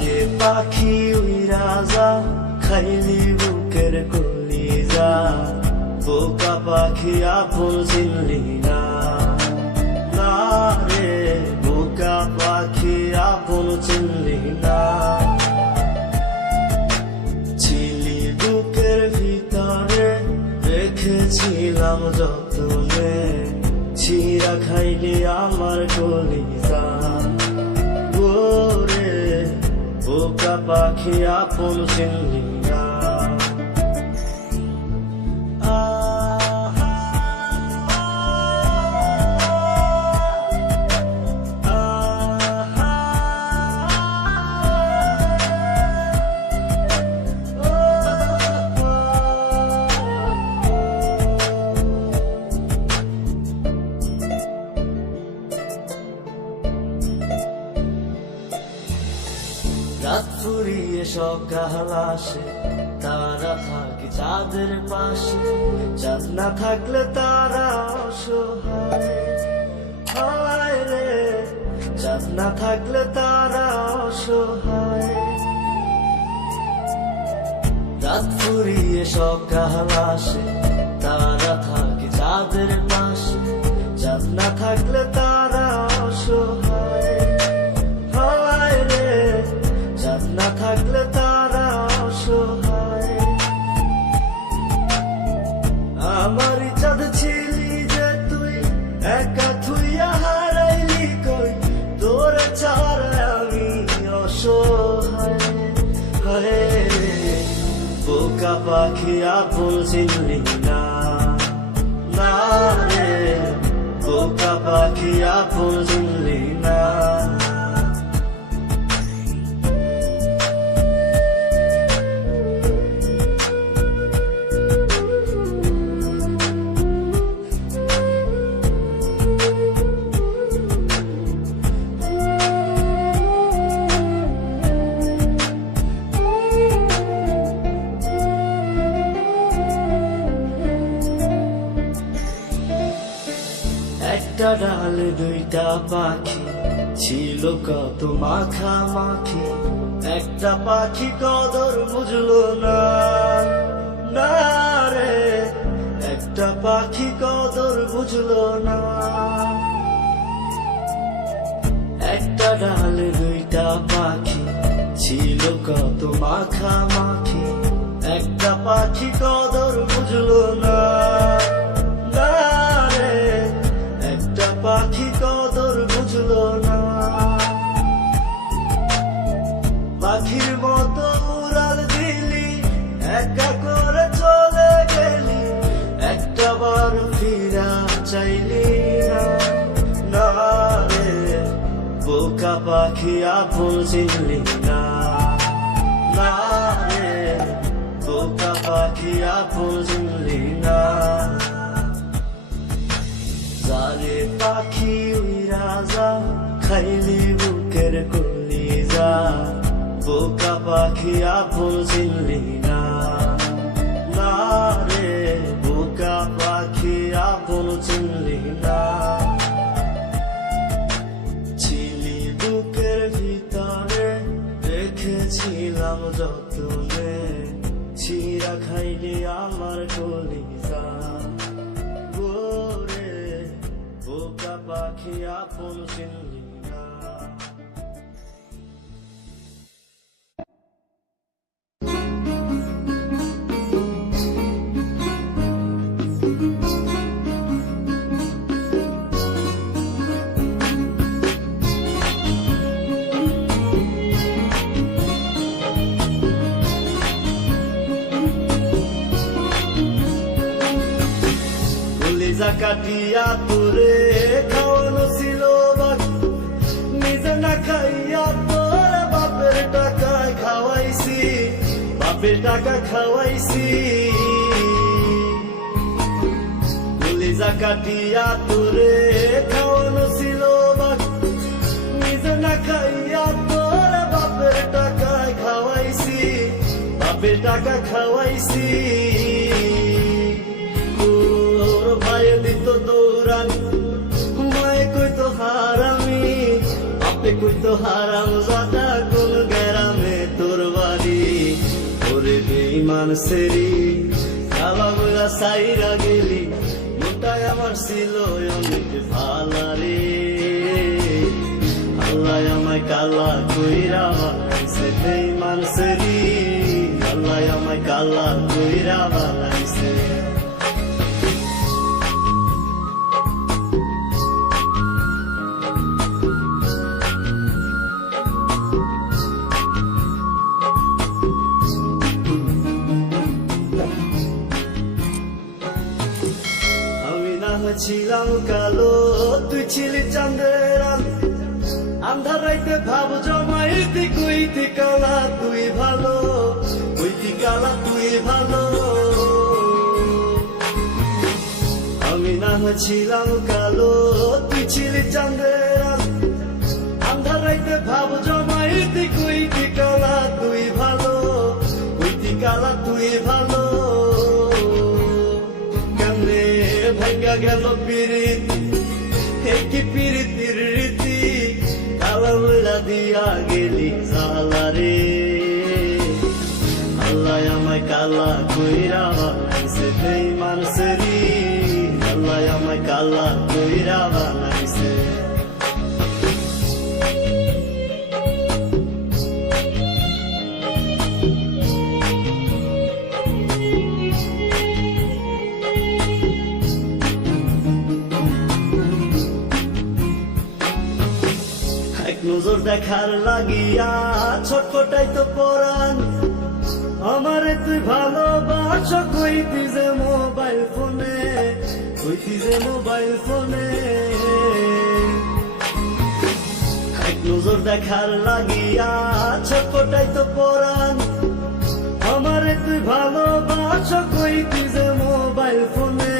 যারে পাখি উইরা যা খাইলি বুকের কলিজা বোকা পাখি আপন চিনলি না না রে বোকা পাখি আপন চিনলি না ছিলি বুকের ভিতরে রেখেছিলাম যতনে ছিঁড়া খাইলি আমার কলিজা ওরে বোকা পাখি আপন চিনলি না রাত ফুরিয়ে সকাল আসে তারা থাকে চাঁদের পাশে চাঁদ না থাকলে তারা অসহায় হায় রে চাঁদ না থাকলে তারা অসহায় রাত ফুরিয়ে সকাল আসে তারা থাকে চাঁদের পাশে চাঁদ না থাকলে তারা অসহায় হায় রে চাঁদ না থাকলে তারা অসহায় আমারই চাঁদ ছিলি যে তুই একা থুইয়া হারাইলি কই তোর ছাড়া আমি অসহায় হায় রে বোকা পাখি আপন চিনলি না না রে বোকা পাখি আপন চিনলি না একটা ডালে দুইটা পাখি ছিল কত মাখামাখি একটা পাখি কদর বুঝলো না না রে একটা পাখি কদর বুঝলো না একটা ডালে দুইটা পাখি ছিল কত মাখামাখি একটা পাখি কদর বুঝলো না না রে একটা পাখি কদর বুঝলো না পাখির মতো উড়াল দিলি একা করে চলে গেলি একটা বার ফিরা চাইলি না না রে বোকা পাখি আপন চিনলি না না রে বোকা পাখি আপন চিনলি না যারে পাখি উইরা যা খাইলি বুকের কলিজা বোকা পাখি আপন চিনলি না না রে বোকা পাখি আপন চিনলি না ছিলি বুকের ভিতরে রেখেছিলাম যতনে ছিঁড়া খাইলি আমার কলিজা ওরে বোকা পাখি আপন চিনলি না কলিজা কাটিয়া তোরে খাওয়ানো ছিল বাকি নিজে না খাইয়া তোর বাপের টাকায় খাওয়াইছি বাপের টাকা খাওয়াইছি কলিজা কাটিয়া তোরে খাওয়ানো ছিল বাকি নিজে না খাইয়া তোর বাপের টাকায় খাওয়াইছি বাপের টাকা খাওয়াইছি ভাই দিত দৌড়ানি মায়ে কইতো হারামি বাপে কইতো হারাম জাদা কোন গেরাম বেঈমানসেরি কালা বইলা সাইরা গেলি মনটাই আমার ছিল অনেক ভালা রে আল্লাহ আমায় কালা কইরা বানাইছে বেঈমানসেরি আল্লাহ আমায় কালা কইরা বানাইছে ছিলাম কালো তুই ছিলি চাঁদের আলো আন্ধার রাইতে ভাব জমাইতি কইতি কালা তুই ভালো কইতি কালা তুই ভালো আমি না ছিলাম কালো তুই ছিলি চাঁদের আলো আন্ধার রাইতে ভাব জমাইতি কইতি কালা তুই ভালো কইতি কালা তুই ভালো ভাঙ্গা গেল পিরিতি কি পিরিতির রীতি কালা বইলা দিয়া গেলি জালা রে আল্লাহ আমায় কালা কইরা বানাইছে বেঈমানসেরি আল্লাহ আমায় কালা কইরা বানাইছে নজর দেখার লাগিয়া ছটফটাই তো পরাণ আমারে তুই ভালোবাস কইতি যে মোবাইল ফোনে কইতি যে মোবাইল ফোনে এক নজর দেখার লাগিয়া ছটফটাই তো পরাণ আমারে তুই ভালোবাস কইতি যে মোবাইল ফোনে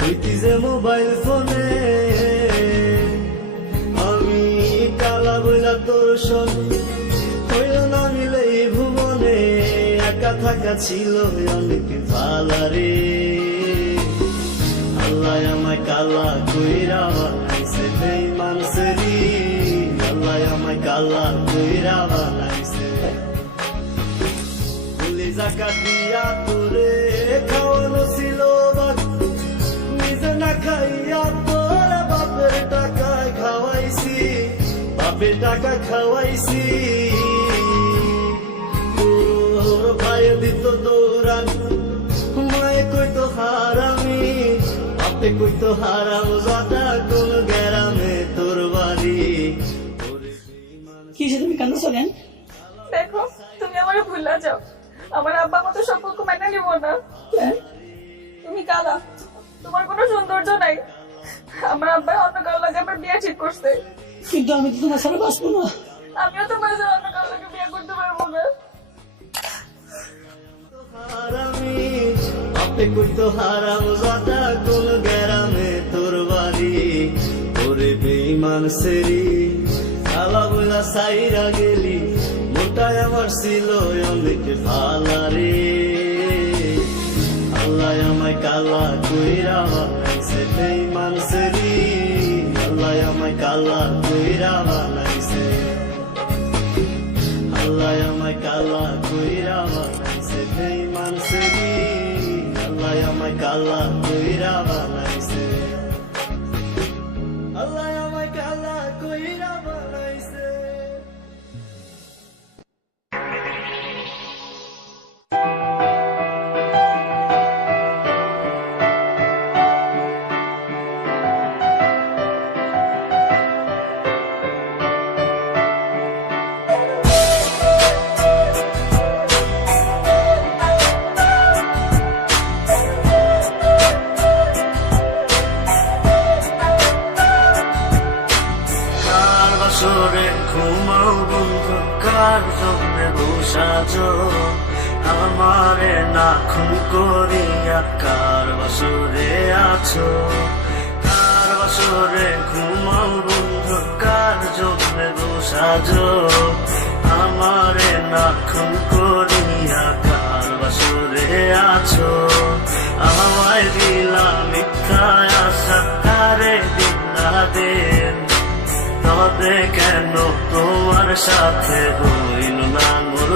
কইতি যে মোবাইল ফোনে তোর শোনে হইল না মিলে ভুবনে একা থাকা ছিল অনেক ভালা রে আল্লাহ আমায় কালা কইরা বানাইছে বেঈমানসেরি আল্লাহ আমায় কালা কইরা বানাইছে বলি জাকাত দিয়া তোরে খাওয়ানো ছিল নিজে না খাইয়া তোর বাপের টাকায় খাওয়াইছি বাপের টাকা খাওয়াইছি তোর ভাই দিত দৌড়ানি মায়ে কইতো হারামি বাপে কইতো হারাম জাদা কোন গ্রামে তোর বাড়ি কি তুমি কেন চলেন দেখো তুমি আমাকে ভুলা যাও আমার আব্বা মতো সম্পর্ক মেনে নিব না তুমি কালা তোমার কোনো সৌন্দর্য নাই আমার আব্বা অন্য কারো লাগে আমার বিয়ে ঠিক করছে কিন্তু আমি তো তোমার সাথে বাঁচবো না আমিও তোমার সাথে অন্য কারো লাগে বিয়ে করতে পারবো না বাপে কইতো হারাম জাদা কোন গ্রামে তোর বাড়ি ওরে বেঈমানসেরি কালা বইলা সাইরা গেলি মোটাই আমার ছিল অনেক ভালা রে আল্লাহ আমায় কালা কইরা বানাইছে বেঈমানসেরি আল্লাহ আমায় কালা কইরা বানাইছে আল্লাহ আমায় কালা কইরা বানাইছে বেঈমানসেরি আল্লাহ আমায় কালা কইরা বানাইছে আল্লাহ আমায় কালা কইরা বানাইছে ঘুমাও বন্ধু কার জন্যে বসাজো আমারে না খুন করিয়া কার বাসরে আছো কার বাসরে ঘুমাও বন্ধু কার জন্যে বসাজো আমারে না খুন করিয়া কার বাসরে আছো আমায় দিলা মিথ্যা আশা কারে দিন না দেন তবে কেন তোমার সাথে হইল না মোর